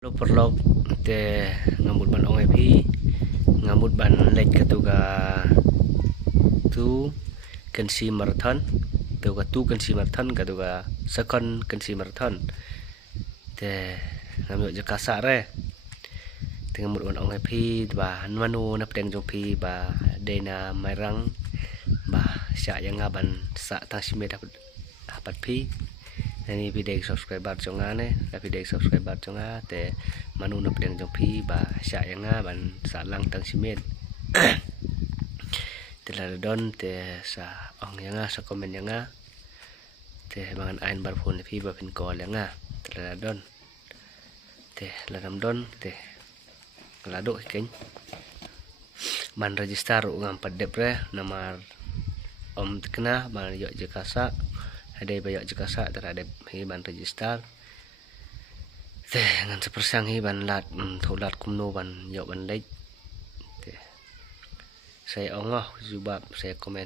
Perlog te ngambut ban ong ip ngambut ban lek katuga tu kensi marathon tuga tu kensi marathon katuga second kensi marathon te ngambil jakasa re te ngambut ban ong ip ba manu na pedeng jopi ba dena mairang ba sya yang ban sa tang simet hapat pi ini video subscriber jonga ne video subscriber jonga te manu na pedeng jopi ba sya yang ban sa lang tang simet te la don te sa ong yang sa komen yang te mangan ain bar phone pi ba pin call yang te la don te la dam don te la do ken man register ngam padep re namar om kena ban yo jakasa ada banyak jakasa terhadap ban register teh ngan sepersang ban lat tholat kumno ban yo ban lek teh saya ongoh jubab saya komen